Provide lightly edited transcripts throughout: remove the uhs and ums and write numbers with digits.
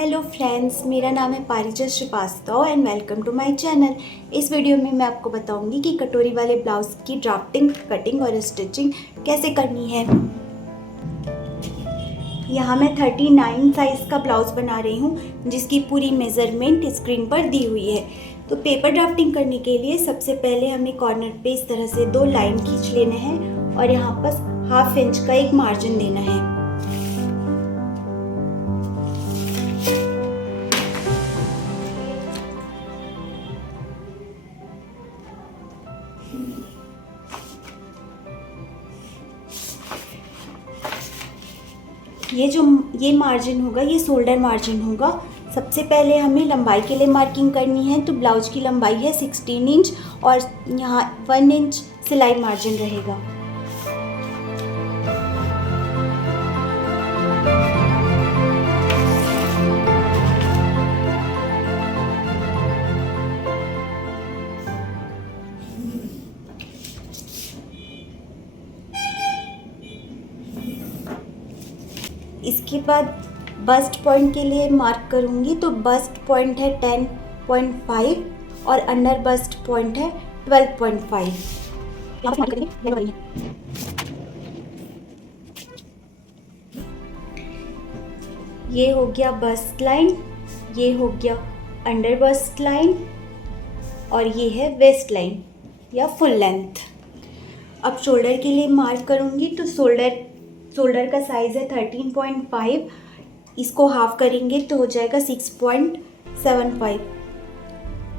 Hello friends, मेरा नाम है Parija Srivastava and welcome to my channel. इस वीडियो में मैं आपको बताऊंगी कि कटोरी वाले ब्लाउज़ की ड्राफ्टिंग, कटिंग और स्टिचिंग कैसे करनी है। यहाँ मैं 39 साइज़ का ब्लाउज़ बना रही हूँ, जिसकी पूरी मेज़रमेंट स्क्रीन पर दी हुई है। तो पेपर ड्राफ्टिंग करने के लिए सबसे पहले हमें कॉर्नर पे इस तरह से 2 लाइन खींच लेने हैं और यहाँ पर ½ इंच का एक मार्जिन देना है। ये मार्जिन होगा, ये शोल्डर मार्जिन होगा। सबसे पहले हमें लंबाई के लिए मार्किंग करनी है। तो ब्लाउज की लंबाई है 16 इंच और यहाँ 1 इंच सिलाई मार्जिन रहेगा। इसके बाद बस्ट पॉइंट के लिए मार्क करूँगी। तो बस्ट पॉइंट है 10.5 और अंडर बस्ट पॉइंट है 12.5। ये हो गया बस्ट लाइन, ये हो गया अंडर बस्ट लाइन और ये है वेस्ट लाइन या फुल लेंथ। अब शोल्डर के लिए मार्क करूँगी। तो शोल्डर का साइज़ है 13.5, इसको हाफ करेंगे तो हो जाएगा 6.75।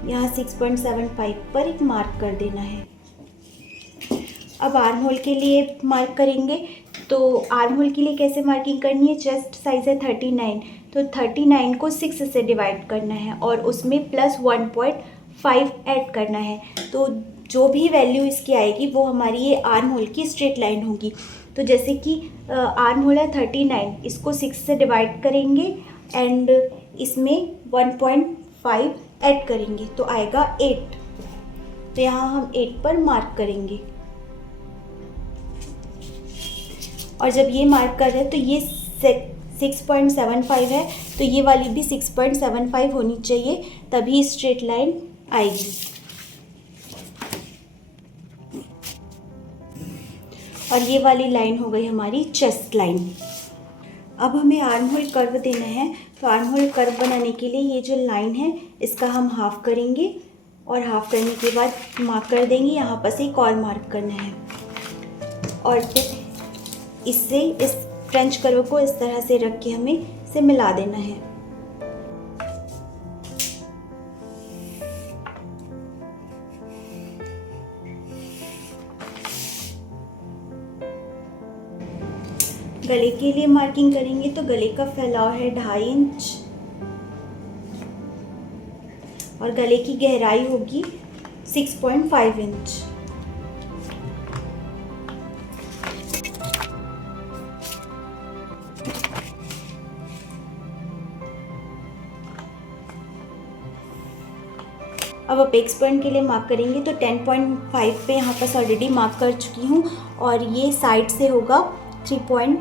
यहाँ 6.75 पर एक मार्क कर देना है। अब आर्म होल के लिए मार्क करेंगे। तो आर्म होल के लिए कैसे मार्किंग करनी है? चेस्ट साइज़ है 39, तो 39 को 6 से डिवाइड करना है और उसमें प्लस 1.5 ऐड करना है। तो जो भी वैल्यू इसकी आएगी वो हमारी ये आर्म होल की स्ट्रेट लाइन होगी। तो जैसे कि आर्म होल है 39, इसको 6 से डिवाइड करेंगे एंड इसमें 1.5 ऐड करेंगे तो आएगा 8। तो यहाँ हम 8 पर मार्क करेंगे। और जब ये मार्क कर रहे हैं तो ये 6.75 है, तो ये वाली भी 6.75 होनी चाहिए, तभी स्ट्रेट लाइन आएगी। और ये वाली लाइन हो गई हमारी चेस्ट लाइन। अब हमें आर्म होल कर्व देना है। तो आर्म होल कर्व बनाने के लिए ये जो लाइन है इसका हम हाफ करेंगे और हाफ करने के बाद मार्क कर देंगे। यहाँ पर से एक और मार्क करना है और फिर इससे इस फ्रेंच कर्व को इस तरह से रख के हमें इसे मिला देना है। गले के लिए मार्किंग करेंगे। तो गले का फैलाव है 2.5 इंच और गले की गहराई होगी 6.5 इंच। अब अपेक्स पॉइंट के लिए मार्क करेंगे। तो 10.5 पे यहाँ पर ऑलरेडी मार्क कर चुकी हूँ और ये साइड से होगा 3.5।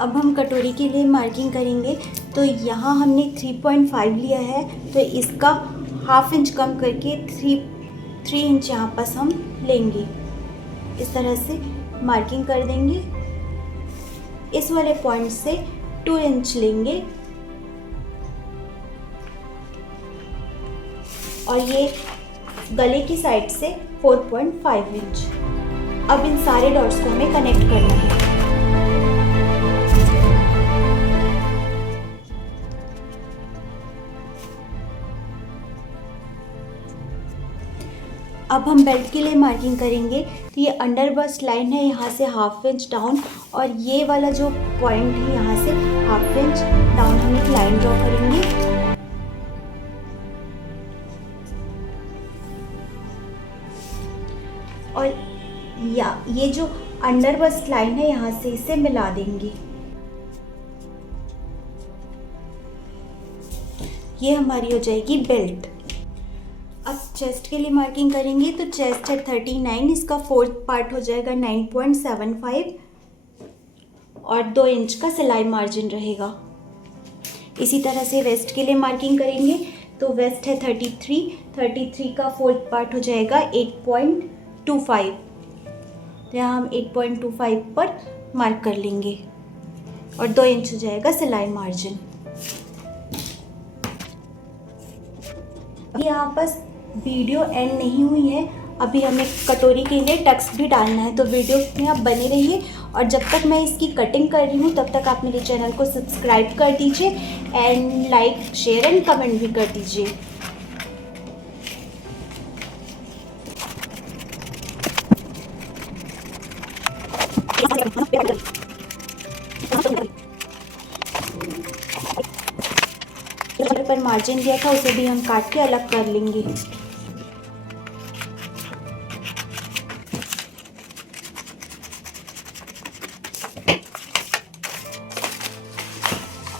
अब हम कटोरी के लिए मार्किंग करेंगे। तो यहाँ हमने 3.5 लिया है, तो इसका ½ इंच कम करके 3 इंच यहाँ पर हम लेंगे। इस तरह से मार्किंग कर देंगे। इस वाले पॉइंट से 2 इंच लेंगे और ये गले की साइड से 4.5 इंच। अब इन सारे डॉट्स को हमें कनेक्ट करना है। अब हम बेल्ट के लिए मार्किंग करेंगे। तो ये अंडर बस्ट लाइन है, यहाँ से ½ इंच डाउन और ये वाला जो पॉइंट है यहाँ से ½ इंच डाउन हम एक लाइन ड्रॉ करेंगे। और ये जो अंडर बस्ट लाइन है यहाँ से इसे मिला देंगे। ये हमारी हो जाएगी बेल्ट। अब चेस्ट के लिए मार्किंग करेंगे तो चेस्ट है 39, इसका फोर्थ पार्ट हो जाएगा 9.75 और 2 इंच का सिलाई मार्जिन रहेगा। इसी तरह से वेस्ट के लिए मार्किंग करेंगे तो वेस्ट है 33 का फोर्थ पार्ट हो जाएगा 8.25, तो यहाँ हम 8.25 पर मार्क कर लेंगे और 2 इंच हो जाएगा सिलाई मार्जिन। यहाँ पर वीडियो एंड नहीं हुई है, अभी हमें कटोरी के लिए टक्स भी डालना है, तो वीडियो में आप बने रहिए और जब तक मैं इसकी कटिंग कर रही हूँ तब तक आप मेरे चैनल को सब्सक्राइब कर दीजिए and like share and comment भी कर दीजिए। पर मार्जिन दिया था उसे भी हम काट के अलग कर लेंगे।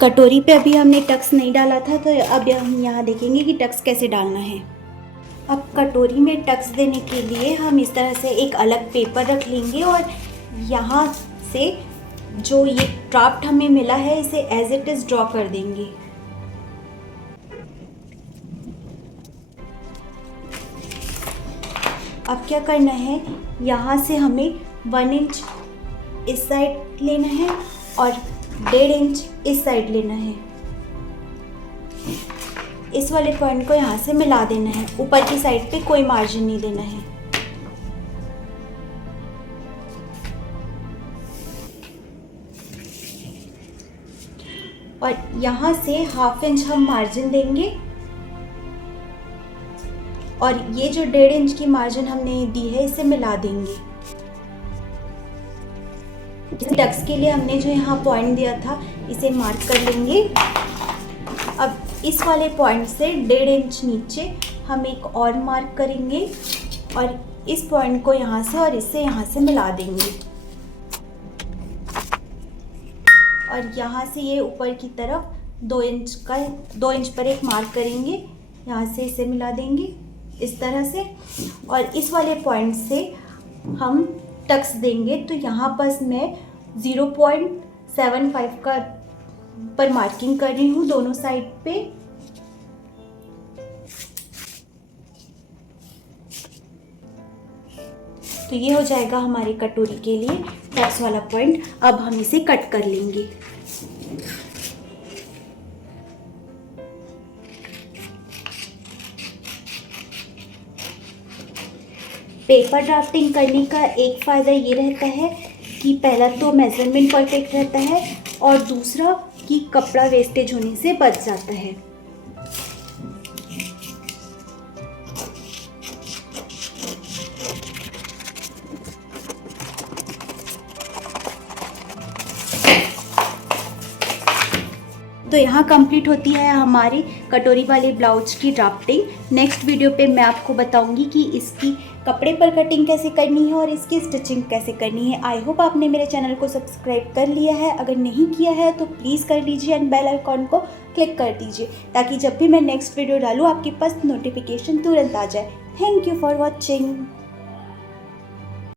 कटोरी पे अभी हमने टक्स नहीं डाला था, तो अब हम यहाँ देखेंगे कि टक्स कैसे डालना है। अब कटोरी में टक्स देने के लिए हम इस तरह से एक अलग पेपर रख लेंगे और यहाँ से जो ये ड्राफ्ट हमें मिला है इसे एज इट इज़ ड्रॉ कर देंगे। अब क्या करना है, यहाँ से हमें 1 इंच इस साइड लेना है और 1.5 इंच इस साइड लेना है। इस वाले पॉइंट को यहाँ से मिला देना है, ऊपर की साइड पे कोई मार्जिन नहीं देना है। और यहाँ से 1/2 इंच हम मार्जिन देंगे और ये जो 1.5 इंच की मार्जिन हमने दी है इसे मिला देंगे। टक्स के लिए हमने जो यहाँ पॉइंट दिया था इसे मार्क कर लेंगे। अब इस वाले पॉइंट से 1.5 इंच नीचे हम एक और मार्क करेंगे और इस पॉइंट को यहाँ से और इससे यहाँ से मिला देंगे और यहाँ से ये ऊपर की तरफ 2 इंच पर एक मार्क करेंगे, यहाँ से इसे मिला देंगे इस तरह से और इस वाले पॉइंट से हम टक्स देंगे। तो यहाँ बस मैं 0.75 का पर मार्किंग कर रही हूँ दोनों साइड पे। तो ये हो जाएगा हमारे कटोरी के लिए टक्स वाला पॉइंट। अब हम इसे कट कर लेंगे। पेपर ड्राफ्टिंग करने का एक फ़ायदा ये रहता है कि पहला तो मेज़रमेंट परफेक्ट रहता है और दूसरा कि कपड़ा वेस्टेज होने से बच जाता है। तो यहाँ कंप्लीट होती है हमारी कटोरी वाले ब्लाउज की ड्राफ्टिंग। नेक्स्ट वीडियो पे मैं आपको बताऊंगी कि इसकी कपड़े पर कटिंग कैसे करनी है और इसकी स्टिचिंग कैसे करनी है। आई होप आपने मेरे चैनल को सब्सक्राइब कर लिया है, अगर नहीं किया है तो प्लीज़ कर लीजिए एंड बेल आइकॉन को क्लिक कर दीजिए ताकि जब भी मैं नेक्स्ट वीडियो डालूँ आपके पास नोटिफिकेशन तुरंत आ जाए। Thank you for watching.